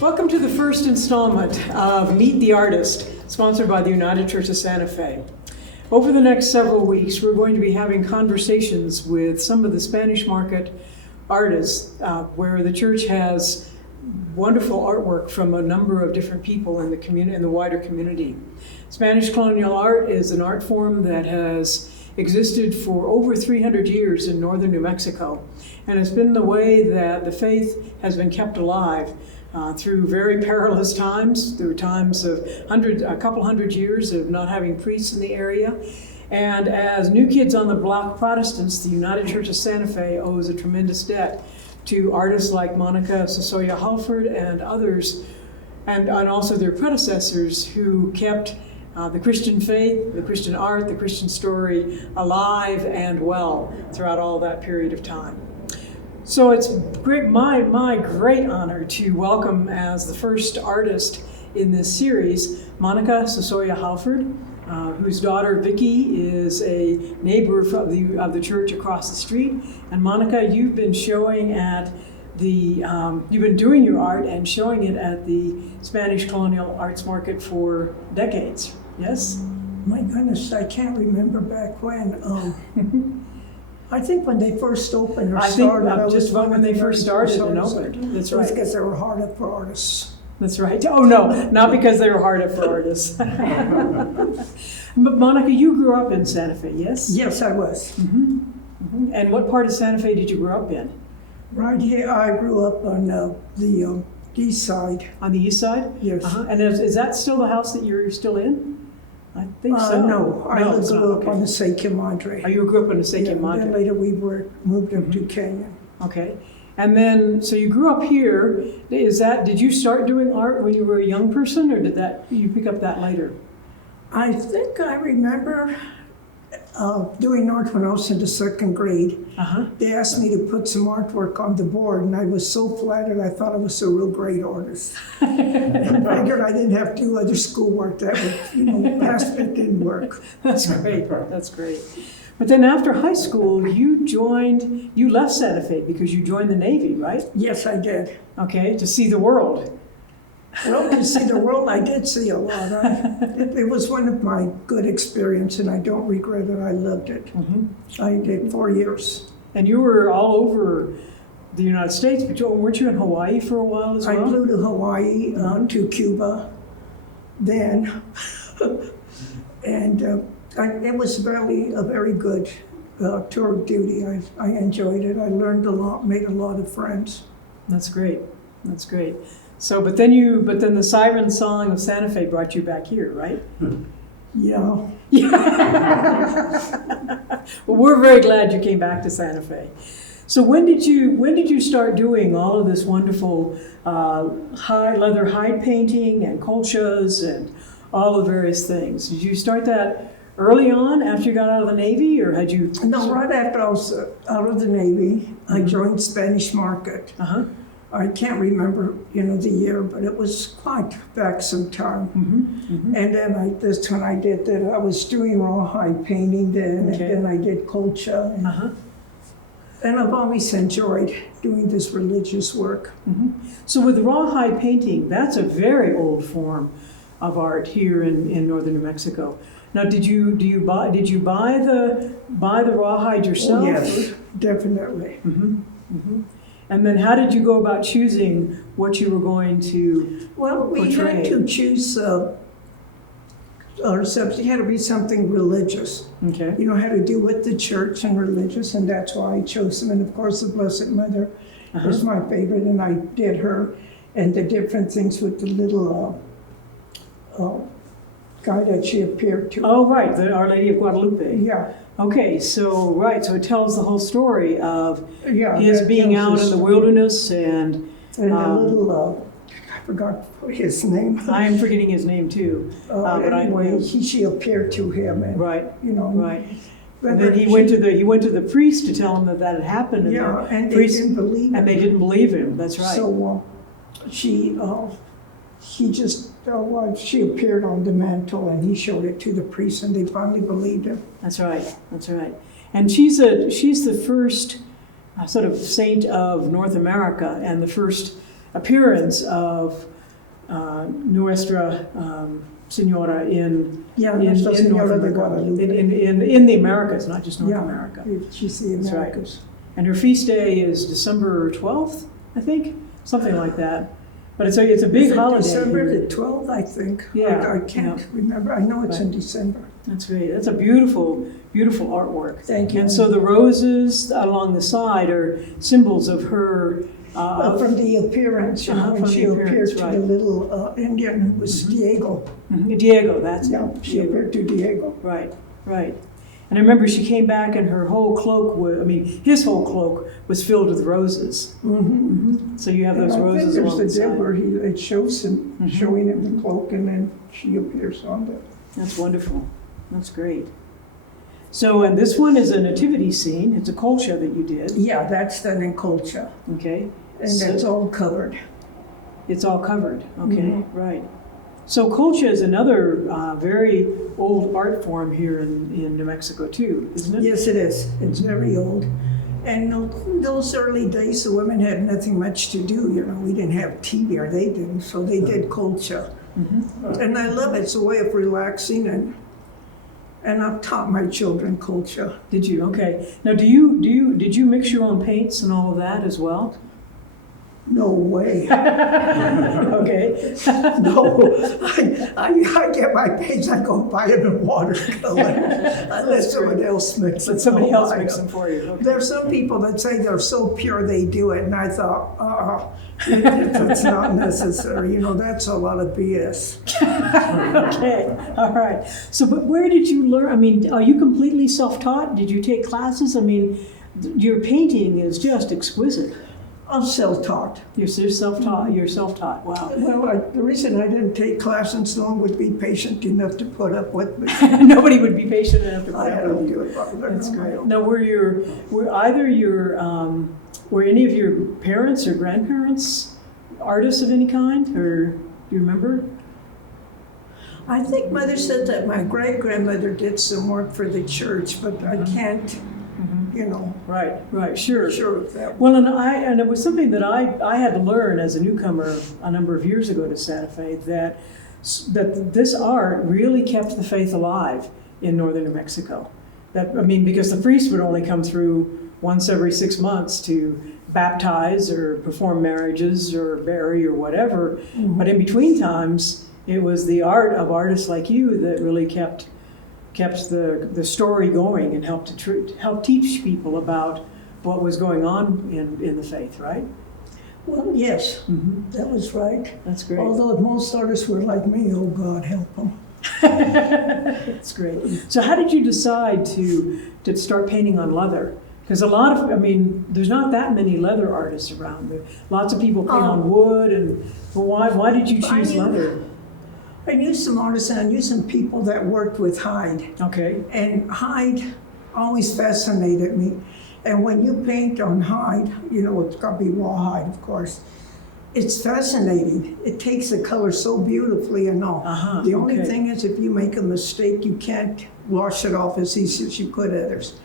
Welcome to the first installment of Meet the Artist, sponsored by the United Church of Santa Fe. Over the next several weeks, we're going to be having conversations with some of the Spanish market artists, where the church has wonderful artwork from a number of different people in the community, in the wider community. Spanish colonial art is an art form that has existed for over 300 years in northern New Mexico, and it's been the way that the faith has been kept alive through very perilous times, through times of a couple hundred years of not having priests in the area. And as New Kids on the Block Protestants, the United Church of Santa Fe owes a tremendous debt to artists like Monica Sosaya Halford and others, and also their predecessors who kept the Christian faith, the Christian art, the Christian story alive and well throughout all that period of time. So it's my great honor to welcome as the first artist in this series, Monica Sosaya Halford, whose daughter Vicky is a neighbor of the church across the street. And Monica, you've been showing at you've been doing your art and showing it at the Spanish Colonial Arts Market for decades. Yes? My goodness, I can't remember back when. I think when they first opened or started. Just when they first started and opened. That's right. Because they were hard up for artists. That's right. Oh no, not because they were hard up for artists. But Monica, you grew up in Santa Fe, yes? Yes, I was. Mm-hmm. Mm-hmm. And what part of Santa Fe did you grow up in? Right here, I grew up on the east side. On the east side? Yes. Uh-huh. And is that still the house that you're still in? I think so. No, I grew up on the Sequia Madre. Oh, you grew up on the Sequia Madre. Then later we moved up to Canyon. Okay. And then, so you grew up here. Did you start doing art when you were a young person, or did you pick up that later? I think I remember doing art when I was in the second grade. Uh-huh. They asked me to put some artwork on the board, and I was so flattered. I thought I was a real great artist. And I figured I didn't have to do other schoolwork that would, past it didn't work. That's great. That's great. But then after high school, you left Santa Fe because you joined the Navy, right? Yes, I did. Okay, to see the world. Well, to see the world, I did see a lot. It was one of my good experiences, and I don't regret it. I loved it. Mm-hmm. I did 4 years. And you were all over the United States, but weren't you in Hawaii for a while as well? I flew to Hawaii, to Cuba, then, and it was really a very good tour of duty. I enjoyed it. I learned a lot, made a lot of friends. That's great. That's great. So, but then the siren song of Santa Fe brought you back here, right? Yeah. Well, we're very glad you came back to Santa Fe. So when did you start doing all of this wonderful leather hide painting and colchas and all the various things? Did you start that early on after you got out of the Navy, or had you? No, right after I was out of the Navy, mm-hmm. I joined Spanish Market. Uh-huh. I can't remember, the year, but it was quite back some time. Mm-hmm. Mm-hmm. And then that's when I did that. I was doing rawhide painting then, okay. And then I did colcha. And I've always enjoyed doing this religious work. Mm-hmm. So with rawhide painting, that's a very old form of art here in northern New Mexico. Now, did you buy the rawhide yourself? Oh, yes, definitely. Mm-hmm. Mm-hmm. And then how did you go about choosing what you were going to portray? We had to choose our subject. It had to be something religious. Okay. Had to do with the church and religious, and that's why I chose them. And of course, the Blessed Mother was my favorite, and I did her, and the different things with the little guy that she appeared to. Oh, right, the Our Lady of Guadalupe. Yeah. Okay, so it tells the whole story of his being out in the wilderness and the little, I forgot his name. I'm forgetting his name too. But anyway, she appeared to him, and right. Right. And then he went to the priest to tell him that had happened. And they didn't believe him. And they didn't believe him. That's right. So she appeared on the mantle, and he showed it to the priest, and they finally believed him. That's right. And she's the first sort of saint of North America, and the first appearance of Nuestra Senora in Nuestra in North Senora de America, Guadalupe. in the Americas, not just North America. She's the That's right. Americas. And her feast day is December 12th, I think, something like that. But it's a big holiday. December here. the 12th, I think. Yeah, I can't remember. I know it's in December. That's great. That's a beautiful, beautiful artwork. Thank you. And so the roses along the side are symbols of her. From the appearance, when she appeared to the little Indian who was Diego. Mm-hmm. Diego, that's it. Yeah, she appeared to Diego. Right, right. And I remember she came back and her whole cloak his whole cloak was filled with roses. Mm-hmm. Mm-hmm. So you have those roses I think along there's the the side. where it shows him showing him the cloak, and then she appears on there. That's wonderful. That's great. So, and this one is a nativity scene. It's a colcha that you did. Yeah, that's done in colcha. Okay. And that's all covered. It's all covered. Okay, right. So colcha is another very old art form here in New Mexico too, isn't it? Yes, it is. It's very old. And in those early days, the women had nothing much to do. We didn't have TV, or they didn't, so they did colcha. Mm-hmm. And I love it. It's a way of relaxing, and I've taught my children colcha. Did you? Okay. Now, did you mix your own paints and all of that as well? No way. Okay. No, I get my paints, I go buy them in watercolor, unless someone else mixes them. But somebody else makes them for you. Okay. There's some people that say they're so pure they do it, and I thought, it's not necessary. That's a lot of BS. Okay, all right. So, but where did you learn? I mean, are you completely self-taught? Did you take classes? I mean, your painting is just exquisite. I'm self-taught. You're self-taught. You're self-taught. Wow. Well, the reason I didn't take classes, no one would be patient enough to put up with me. Nobody would be patient enough to put I up had to with you. do it. That's great. Now, were any of your parents or grandparents artists of any kind, or do you remember? I think Mother said that my great-grandmother did some work for the church, but I can't, Right, sure. Sure of that. Well, and it was something that I had to learn as a newcomer a number of years ago to Santa Fe, that this art really kept the faith alive in northern New Mexico. Because the priest would only come through once every 6 months to baptize or perform marriages or bury or whatever. Mm-hmm. But in between times, it was the art of artists like you that really kept the story going and help teach people about what was going on in the faith, right? Well, yes, that was right. That's great. Although most artists were like me, oh God, help them. That's great. So how did you decide to start painting on leather? Because there's not that many leather artists around. Lots of people paint on wood, and why did you choose leather? I knew some artists, and I knew some people that worked with hide. Okay. And hide always fascinated me. And when you paint on hide, it's got to be raw hide, of course. It's fascinating. It takes the color so beautifully and all. The only thing is, if you make a mistake, you can't wash it off as easy as you could others.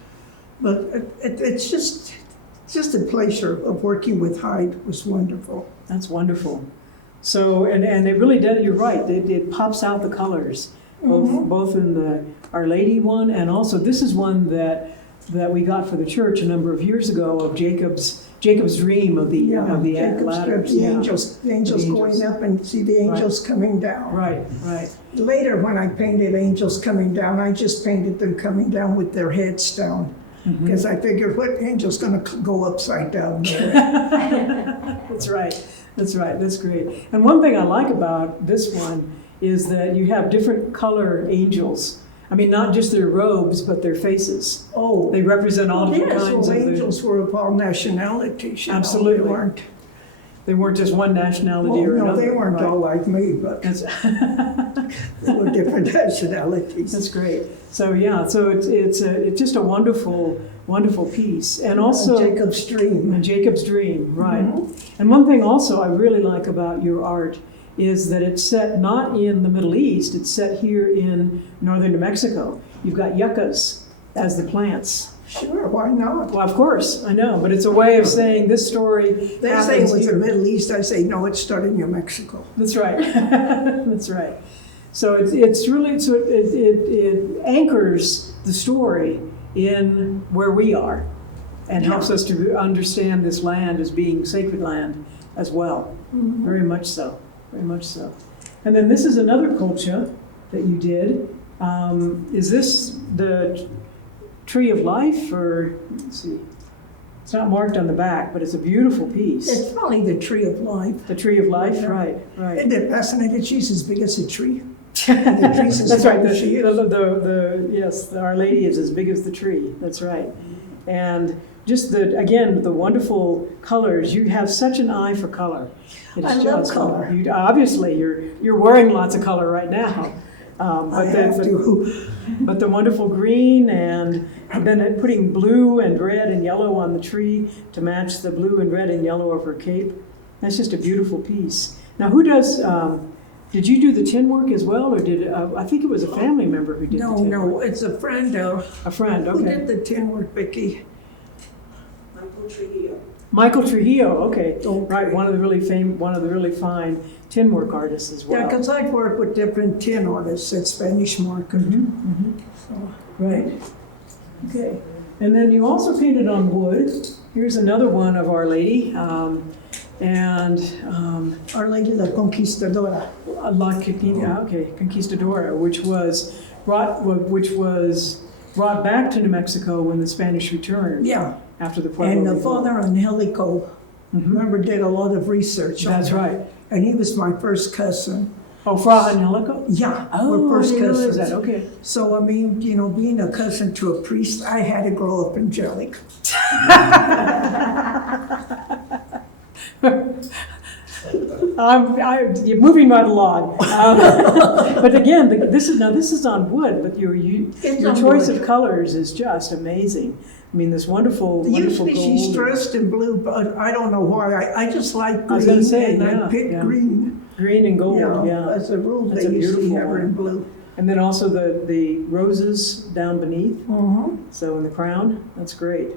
But it's just a pleasure of working with hide. It was wonderful. That's wonderful. So, and it really did, you're right, it pops out the colors, both in the Our Lady one, and also this is one that we got for the church a number of years ago, of Jacob's dream of the ladder. The angels going up and see the angels coming down. Right. Later, when I painted angels coming down, I just painted them coming down with their heads down. Because I figured, what angel's going to go upside down there? That's right. That's great. And one thing I like about this one is that you have different color angels. Not just their robes, but their faces. Oh. They represent all different kinds of angels were of all nationalities. Absolutely. They weren't just one nationality or another. No, they weren't all like me, but they were different nationalities. That's great. So it's just a wonderful piece. And also Jacob's Dream. Right. And one thing also I really like about your art is that it's set not in the Middle East, it's set here in northern New Mexico. You've got yuccas as the plants. Sure, why not? Well, of course, I know, but it's a way of saying this story They say it happens was the here. Middle East. I say, no, it started in New Mexico. That's right. That's right. So it's really, so it anchors the story in where we are and helps us to understand this land as being sacred land as well. Mm-hmm. Very much so. Very much so. And then this is another colcha that you did. Is this the Tree of Life, or let's see? It's not marked on the back, but it's a beautiful piece. It's probably the Tree of Life. The Tree of Life, Yeah. right, right. Isn't it fascinating? She's as big as a tree. The tree's as That's right. tall as she is. Yes, Our Lady is as big as the tree. That's right. And just the wonderful colors. You have such an eye for color. It's I love color. Obviously, you're wearing lots of color right now. I have to. But the wonderful green and then putting blue and red and yellow on the tree to match the blue and red and yellow of her cape. That's just a beautiful piece. Now, who does? Did you do the tin work as well, or did I think it was a family member who did the tin work? No, it's a friend. A friend, okay. Who did the tin work, Vicky? Michael Trujillo, okay. Okay. Right, one of the really fine tin work artists as well. Yeah, because I've worked with different tin artists at Spanish Market. So, Right. Okay. And then you also painted on wood. Here's another one of Our Lady. Our Lady la Conquistadora. La Conquistadora, which was brought back to New Mexico when the Spanish returned. Yeah, After the Pueblo. and the Revolt. Father Angelico, remember, did a lot of research on That's her. right. And he was my first cousin. Oh, Fra Angelico? Yeah, Oh, we're first I didn't realize cousins. that. Okay. So, I mean, being a cousin to a priest, I had to grow up angelic. You're moving right along. But again, this is on wood, but your on choice wood. of colors is just amazing. I mean, this wonderful Usually gold. she's dressed in blue, but I don't know why. I just like green, I was gonna say, and yeah, I picked yeah. green. Green and gold, yeah. As a rule, That's they a usually beautiful have her in one. blue. And then also the roses down beneath. Mm-hmm. So in the crown, that's great.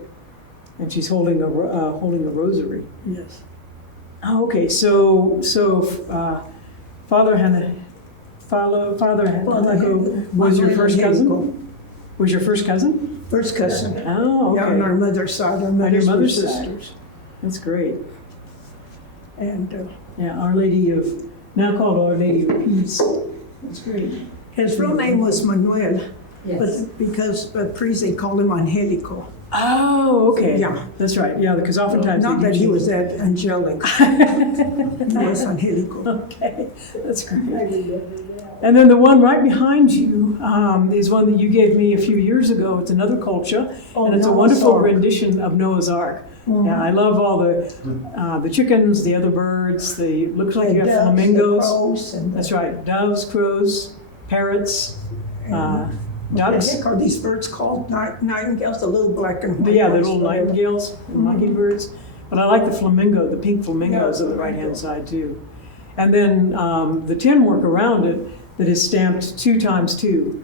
And she's holding a rosary. Yes. Oh, okay. So Father Angelico was your first cousin? Was your first cousin? First cousin. Oh, okay. Yeah, on our mother's side. Our And your mother's mother's side. sisters. That's great. And Yeah, Our Lady of, now called Our Lady of Peace. That's great. his real name was Manuel, Yes. but because priest they called him Angelico. Oh, okay. Yeah. That's right. Yeah, because oftentimes Not they that do he change- was that angelic. He was Angelico. Okay, that's great. And then the one right behind you is one that you gave me a few years ago. It's another colcha, and it's a Noah's wonderful Ark. rendition of Noah's Ark. Yeah, I love all the chickens, the other birds. Looks like you have The doves, the flamingos. crows, and That's right, doves, crows, parrots, what the ducks. heck are these birds called? Nightingales, the little black and white Yeah, the ones, little whatever. nightingales and mockingbirds. But I like the flamingo, the pink flamingos Yeah. on the right-hand side too. And then the tin work around it that is stamped 2x2.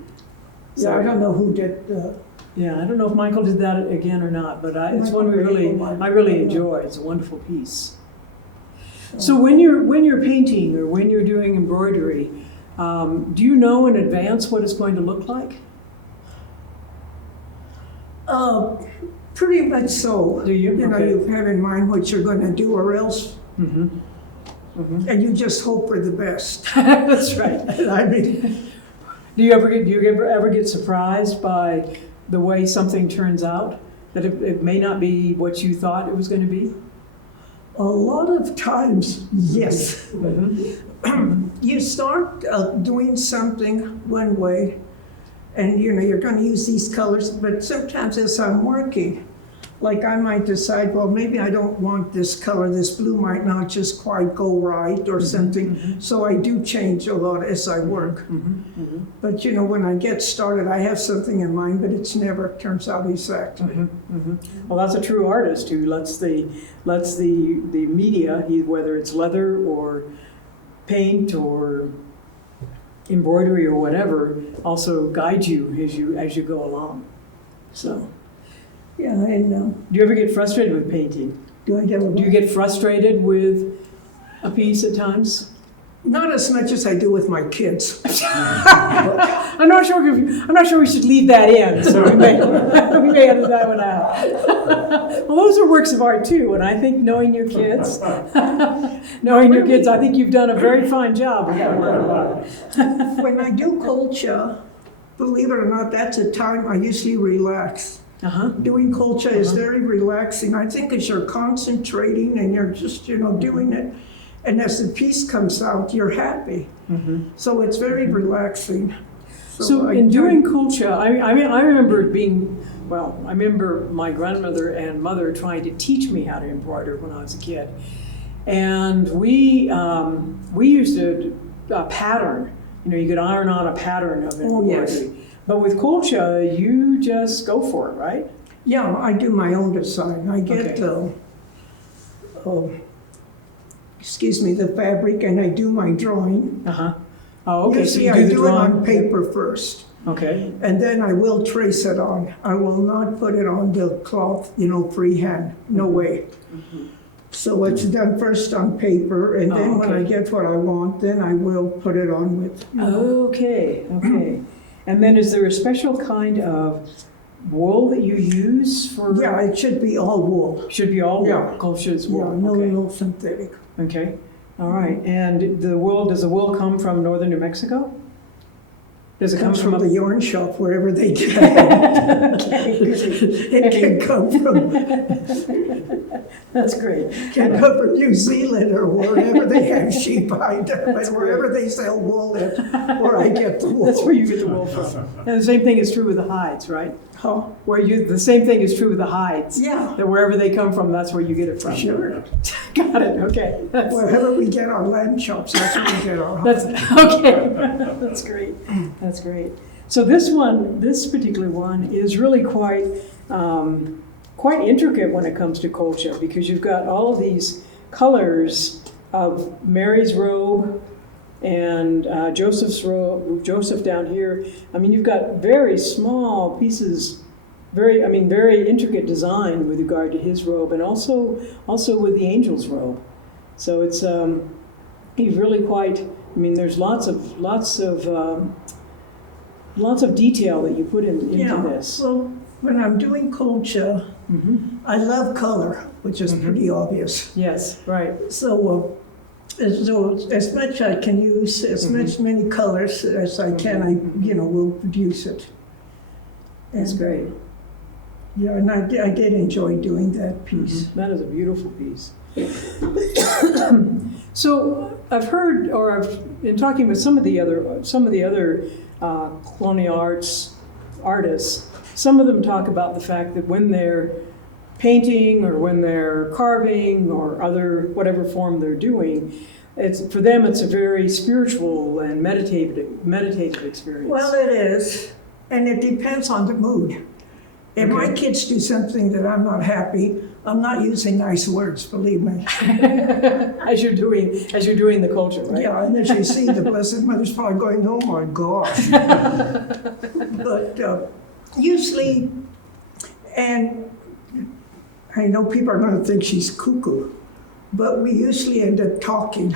Yeah, I don't know who did the. Yeah, I don't know if Michael did that again or not, but it's Michael one Michael. I really enjoy. It's a wonderful piece. So when you're painting or when you're doing embroidery, do you know in advance what it's going to look like? Pretty much so. Do you? You know, Okay. you have in mind what you're going to do, or else, Mm-hmm. and you just hope for the best. That's right. I mean, Do you ever get surprised by the way something turns out? That it may not be what you thought it was going to be? a lot of times, yes. You start doing something one way, and you're going to use these colors, but sometimes as I'm working, like I might decide, well, maybe I don't want this color, this blue might not just quite go right or something, so I do change a lot as I work. But when I get started, I have something in mind, but it's never turns out exactly. Well, that's a true artist who lets the media, whether it's leather or paint or embroidery or whatever, also guide you as you go along. So, Yeah, and Do you ever get frustrated with painting? do I get a Do you get frustrated with a piece at times? Not as much as I do with my kids. I'm not sure we should leave that in, so we may edit that one out. Well, those are works of art too, and I think knowing your kids, I think you've done a very fine job with that work of art. When I do colcha, believe it or not, that's a time I usually relax. Doing colcha is very relaxing. I think as you're concentrating and you're just, doing it, and as the piece comes out, you're happy. So it's very relaxing. So in doing colcha, I remember it being, I remember my grandmother and mother trying to teach me how to embroider when I was a kid. And we used a pattern. You could iron on a pattern of embroidery. Oh, yes. But with colcha, you just go for it, right? Yeah, I do my own design. I get the fabric, and I do my drawing. Oh, okay. Usually so you I do do it on paper first. Okay. And then I will trace it on. I will not put it on the cloth, freehand. No way. So it's done first on paper, and then when I get what I want, then I will put it on with. Okay. And then is there a special kind of wool that you use for? Yeah, it should be all wool. Should be all wool. Yeah. Colcha is wool. Yeah, no synthetic. Okay. All right. And does the wool come from northern New Mexico? Does it come from the yarn shop, wherever they get it. It can come from. That's great. Can come from New Zealand or wherever they have sheep hide, but wherever they sell wool, that's where I get the wool. That's where you get the wool from. And the same thing is true with the hides, right? Huh? The same thing is true with the hides. Yeah. That wherever they come from, that's where you get it from. Sure. Got it. Okay. Wherever we get our lamb chops, that's where we get our hides. Okay. That's great. That's great. So this particular one is really quite intricate when it comes to colcha, because you've got all of these colors of Mary's robe and Joseph's robe, Joseph down here. I mean, you've got very small pieces, very intricate design with regard to his robe, and also with the angel's robe. So it's he's really quite. I mean, there's lots of detail that you put into this. Well, when I'm doing colcha, I love color, which is pretty obvious. Yes, right. So as much I can use, as many colors as I can, I will produce it. That's great. Yeah, and I did enjoy doing that piece. That is a beautiful piece. So I've heard, or I've been talking with some of the other colonial artists. Some of them talk about the fact that when they're painting or when they're carving or whatever form they're doing, for them it's a very spiritual and meditative experience. Well, it is, and it depends on the mood. If my kids do something that I'm not happy, I'm not using nice words, believe me. as you're doing the culture, right? Yeah, and as you see, the Blessed Mother's probably going, oh my gosh. But usually, and I know people are going to think she's cuckoo, but we usually end up talking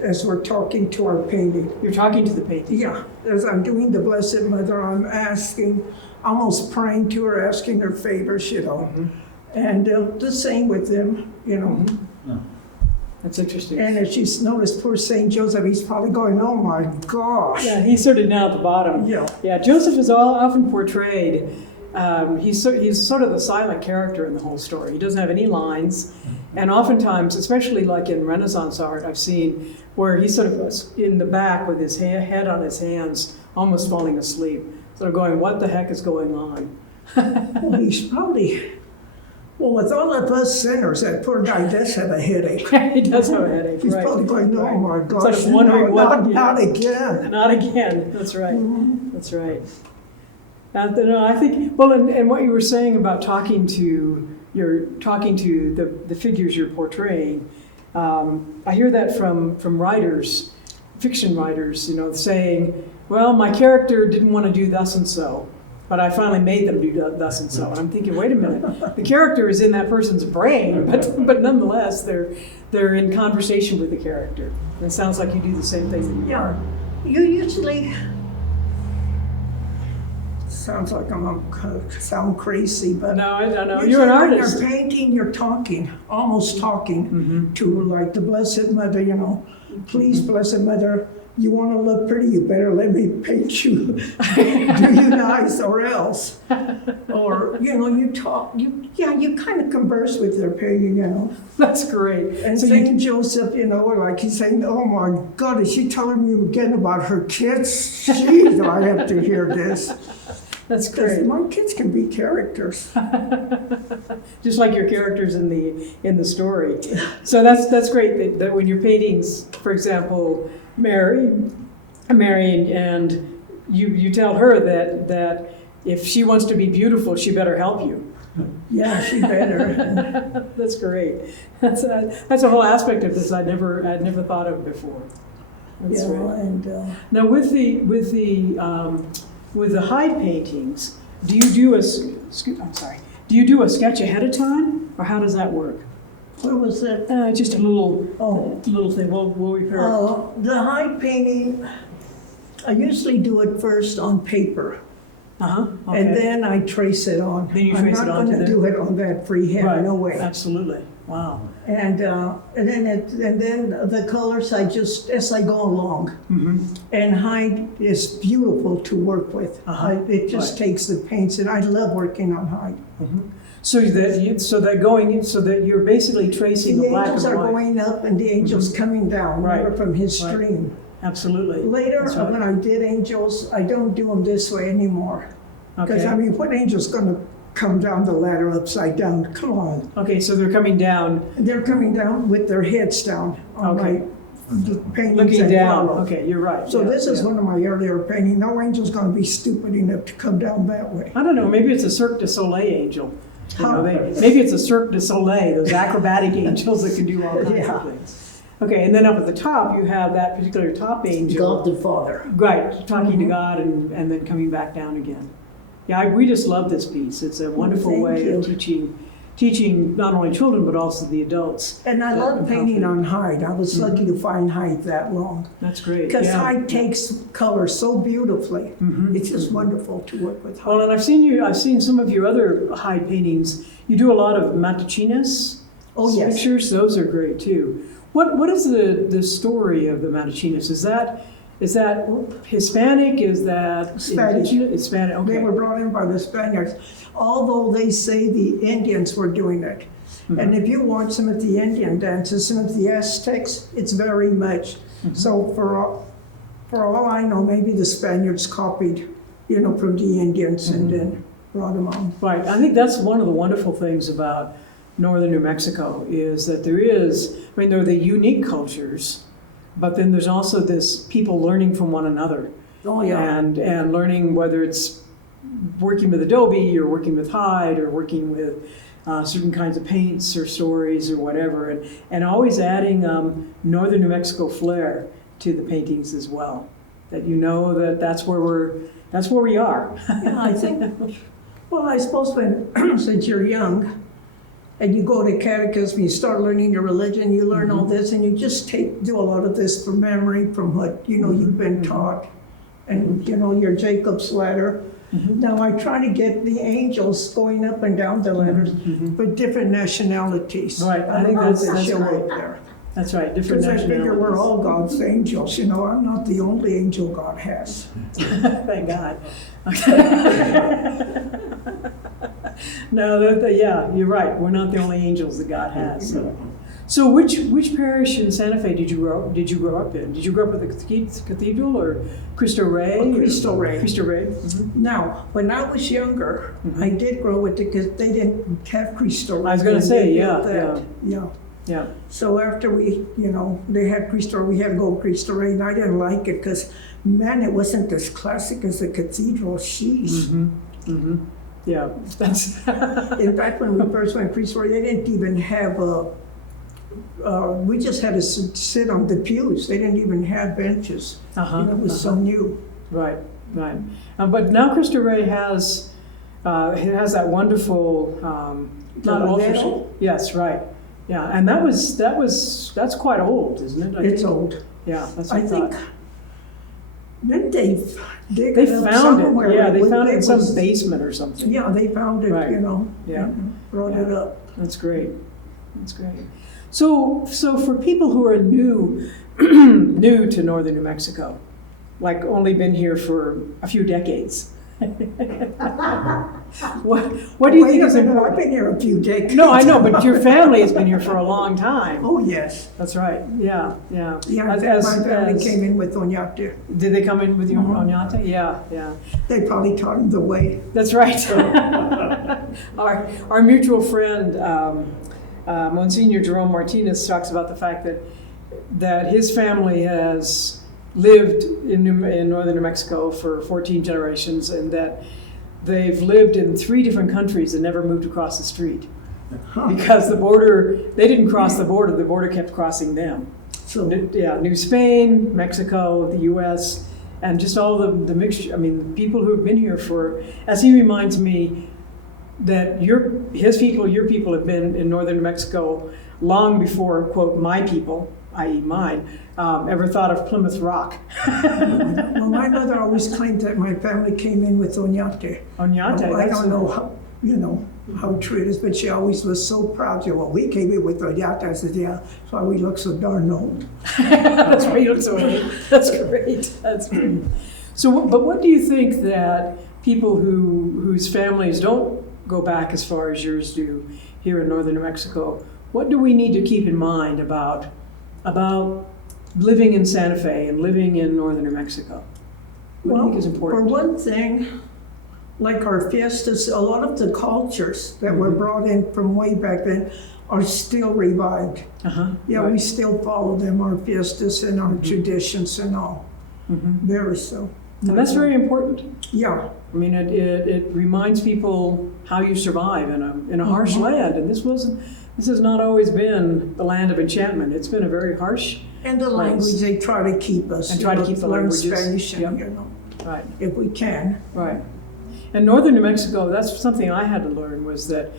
as we're talking to our painting. You're talking to the painting? Yeah, as I'm doing the Blessed Mother, I'm asking, almost praying to her, asking her favors, And the same with them, That's interesting. And as she's noticed, poor St. Joseph, he's probably going, oh my gosh. Yeah, he's sort of down at the bottom. Yeah, Joseph is often portrayed, he's sort of the silent character in the whole story. He doesn't have any lines. And oftentimes, especially like in Renaissance art, I've seen where he's sort of in the back with his head on his hands, almost falling asleep, sort of going, what the heck is going on? Well, he's probably... Well, with all of us sinners, that poor guy does have a headache. He does have a headache, He's probably going, oh my gosh, it's like wondering not again. Not again, that's right. That's right. I think, well, and what you were saying about talking to the figures you're portraying, I hear that from writers, fiction writers, saying, well, my character didn't want to do thus and so. but I finally made them do thus and so. And I'm thinking, wait a minute, the character is in that person's brain, but nonetheless, they're in conversation with the character. And it sounds like you do the same thing that you are. You usually, sounds like sound crazy, but No, I don't know. usually You're an when artist. you're painting, you're talking, almost talking to like the Blessed Mother, you know. Please, Blessed Mother, you want to look pretty, you better let me paint you. Do you nice or else? Or, you know, you talk, you kind of converse with their painting, you know. That's great. And So St. Joseph, you know, like he's saying, oh my God, is she telling me again about her kids? Jeez, I have to hear this. that's great. My kids can be characters. Just like your characters in the story. So that's great that when you're painting, for example, Mary, and you tell her that if she wants to be beautiful, she better help you. Yeah, she better. That's great. That's a whole aspect of this I'd never thought of before. That's Yeah, right. and Now with the hide paintings, do you do a sketch ahead of time, or how does that work? what was that? Just a little thing. We'll repair it. The hide painting, I usually do it first on paper. Okay. And then I trace it on. Then you trace it I'm onto not going to there. do it on that freehand, Right. no way. Absolutely. Wow. And then the colors I just as I go along. And hide is beautiful to work with. It just takes the paints, and I love working on hide. So that you're basically tracing The the black and angels the are white. going up, and the angels coming down, Right. remember, from his Right. stream. Absolutely. Later, That's right. when I did angels, I don't do them this way anymore. Because Okay. I mean, what angel's going to come down the ladder upside down? Come on. Okay, so they're coming down, They're coming down with their heads down on Okay. my paintings looking that down. follow. Okay, you're right. So Yeah, this is yeah. one of my earlier paintings. No angel's going to be stupid enough to come down that way. I don't know, maybe it's a Cirque du Soleil angel. You know, Huh. maybe it's a Cirque du Soleil, those acrobatic angels that can do all kinds Yeah. of things. Okay, and then up at the top, you have that particular top angel. God the Father. Right, talking to God and then coming back down again. Yeah, we just love this piece. It's a wonderful Thank way you. of teaching not only children but also the adults. And I that- love painting on hide. I was lucky to find hide that long. That's great. Because yeah. hide takes color so beautifully. It's just wonderful to work with hide. Well, and I've seen some of your other hide paintings. You do a lot of Matacinus pictures. Those are great too. What is the story of the Matacinus? Is that Hispanic? Is that Spanish. indigenous? Hispanic. Okay. They were brought in by the Spaniards, although they say the Indians were doing it. And if you watch some of the Indian dances, some of the Aztecs, it's very much. So for all I know, maybe the Spaniards copied, from the Indians and then brought them on. Right. I think that's one of the wonderful things about northern New Mexico is that there are the unique cultures, but then there's also this people learning from one another. Oh, yeah. And learning whether it's working with adobe or working with hide or working with certain kinds of paints or stories or whatever, and always adding northern New Mexico flair to the paintings as well. That that's where we are. Yeah, I think, well, I suppose since you're young, and you go to catechism, you start learning your religion, you learn all this, and you just do a lot of this from memory, from what, you've been taught. And, your Jacob's ladder. Now, I try to get the angels going up and down the ladders, but different nationalities. Right, I don't think know if that's they show great. up there. That's right, different Because I figure we're nationalities. all God's angels, I'm not the only angel God has. Thank God. No, yeah, you're right. We're not the only angels that God has. So which parish in Santa Fe did you grow up in? Did you grow up at the cathedral or Cristo Rey? Cristo Rey. Cristo Rey. Now, when I was younger, I did grow with it because they didn't have Cristo Rey. I was going to say, They yeah, built that. Yeah. yeah. So after we, they had Cristo Rey, we had to go Cristo Rey, and I didn't like it because, man, it wasn't as classic as the cathedral. Sheesh. Yeah, that's. In fact, when we first went Cristo Rey, they didn't even have we just had to sit on the pews. They didn't even have benches. It was so new. Right. right. But now Cristo Rey has that wonderful La ultra- yes, right. Yeah, and that's quite old, isn't it? It's old. Yeah, that's I what think. Then they found it. Yeah, they found it in some basement or something. Yeah, they found it. Right. You know. Yeah. And brought it up. That's great. That's great. So for people who are new to northern New Mexico, like only been here for a few decades, what do you think is important? I've been here a few decades. No, I know, but your family has been here for a long time. Oh, yes. That's right. Yeah, yeah. Yeah, my family came in with Oñate. Did they come in with you on Oñate? Yeah, yeah. They probably taught him the way. That's right. Our mutual friend, Monsignor Jerome Martinez, talks about the fact that his family has lived in northern New Mexico for 14 generations, and that they've lived in 3 different countries and never moved across the street. Because they didn't cross the border kept crossing them. So yeah, New Spain, Mexico, the US, and just all the mixture. I mean, people who've been here as he reminds me, that his people, your people have been in northern New Mexico long before, quote, my people, i.e. mine, ever thought of Plymouth Rock. Well, my mother always claimed that my family came in with Oñate. Oñate. I don't know how true it is, but she always was so proud. She said, well, we came in with Oñate. I said, yeah, that's why we look so darn old. That's why you look so old. That's great. That's great. So, but what do you think that people whose families don't go back as far as yours do here in northern New Mexico, what do we need to keep in mind about living in Santa Fe and living in northern New Mexico? What do you think is important? For one thing, like our fiestas, a lot of the cultures that were brought in from way back then are still revived. Yeah, right. We still follow them, our fiestas and our traditions and all. Very so. And that's very important. Yeah. I mean, it reminds people how you survive in a harsh land, and this has not always been the land of enchantment. It's been a very harsh. And the language, they try to keep us. And try to keep the languages. Learn Spanish, and, right. If we can. Right. And northern New Mexico, that's something I had to learn, was that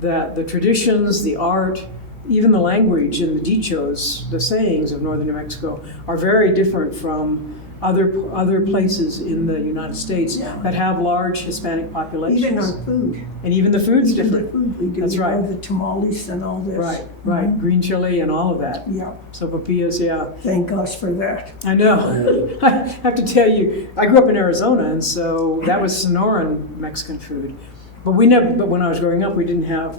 the traditions, the art, even the language and the dichos, the sayings of northern New Mexico, are very different from other places in the United States that have large Hispanic populations. Even our food. And even the food's different. The food we do. That's right. The tamales and all this. Right, right. Green chili and all of that. Yeah. Sopapillas, yeah. Thank gosh for that. I know. I have to tell you, I grew up in Arizona, and so that was Sonoran Mexican food. But when I was growing up, we didn't have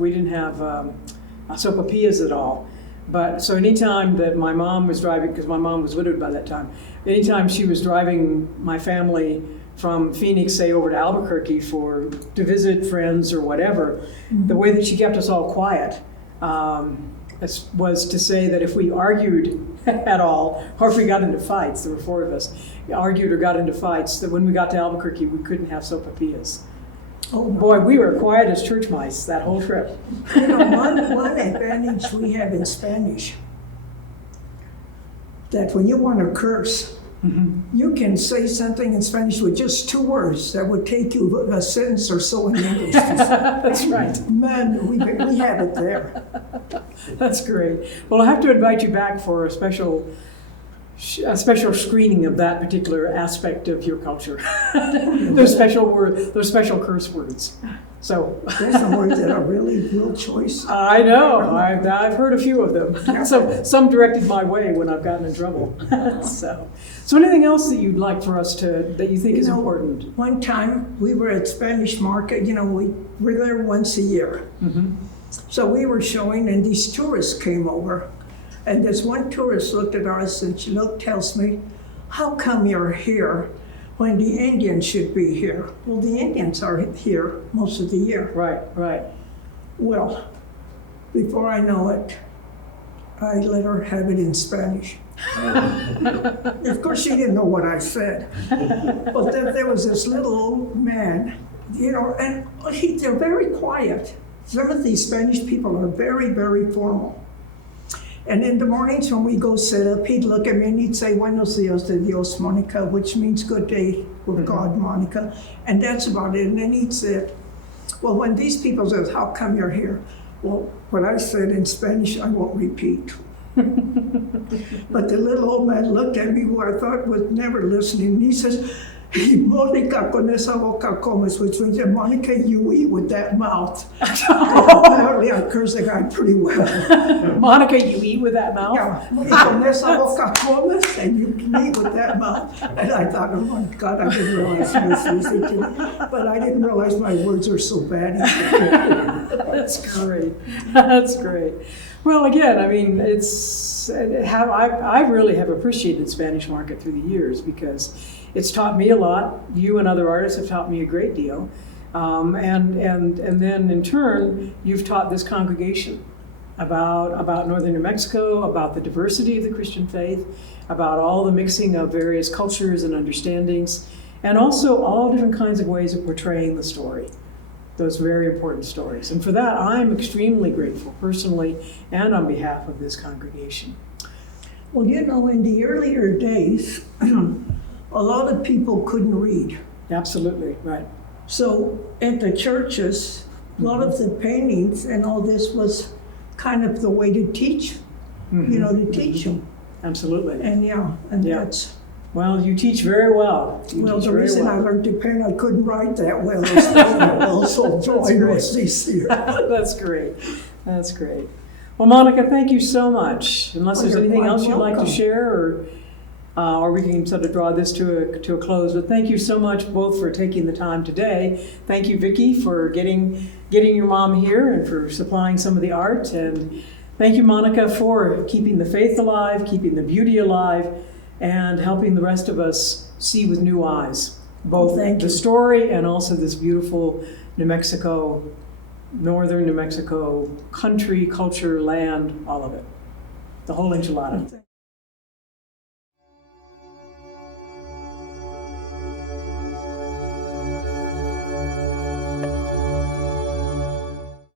sopapillas at all. But so anytime that my mom was driving, because my mom was widowed by that time, anytime she was driving my family from Phoenix, say, over to Albuquerque to visit friends or whatever, the way that she kept us all quiet was to say that if we argued at all, or if we got into fights, there were 4 of us, argued or got into fights, that when we got to Albuquerque, we couldn't have sopapillas. Oh, boy, we were quiet as church mice that whole trip. You know, one advantage we have in Spanish, that when you want to curse, you can say something in Spanish with just 2 words that would take you a sentence or so in English. That's right. Man, we have it there. That's great. Well, I'll have to invite you back for a special screening of that particular aspect of your culture. Those special curse words. So there's some words that are really real choice. I know. I've heard a few of them. Some directed my way when I've gotten in trouble. So anything else that you'd like for us that you think is important? One time we were at Spanish Market. You know, we were there once a year. So we were showing, and these tourists came over. And this one tourist looked at us and she tells me, how come you're here when the Indians should be here? Well, the Indians are here most of the year. Right, right. Well, before I know it, I let her have it in Spanish. Of course, she didn't know what I said. But then there was this little old man, you know, and they're very quiet. Some of these Spanish people are very, very formal. And in the mornings when we go sit up, he'd look at me and he'd say, Buenos dias de Dios, Monica, which means good day, with God, Monica. And that's about it. And then he said, well, when these people said, how come you're here? Well, what I said in Spanish, I won't repeat. But the little old man looked at me, who I thought was never listening. He says, Monica, con esa boca comes, which means, Monica, you eat with that mouth. Apparently, I cursed the guy pretty well. Monica, you eat with that mouth? Yeah, con esa boca comes, and you can eat with that mouth. And I thought, oh my God, I didn't realize he was listening to me. But I didn't realize my words are so bad. That's great. That's great. Well, again, I mean, I really have appreciated Spanish Market through the years because it's taught me a lot. You and other artists have taught me a great deal. And then in turn, you've taught this congregation about northern New Mexico, about the diversity of the Christian faith, about all the mixing of various cultures and understandings, and also all different kinds of ways of portraying the story, those very important stories. And for that, I'm extremely grateful, personally and on behalf of this congregation. Well, you know, in the earlier days, a lot of people couldn't read. Absolutely, right. So at the churches, a lot of the paintings and all this was kind of the way to teach, you know, to teach them. Absolutely. And that's... Well, you teach very well. Well, the reason I learned to paint, I couldn't write that well. So I was this year. That's great. That's great. Well, Monica, thank you so much. Unless there's anything else you'd like to share, or we can sort of draw this to a close. But thank you so much both for taking the time today. Thank you, Vicki, for getting your mom here and for supplying some of the art. And thank you, Monica, for keeping the faith alive, keeping the beauty alive, and helping the rest of us see with new eyes, both the story and also this beautiful New Mexico, northern New Mexico country, culture, land, all of it. The whole enchilada.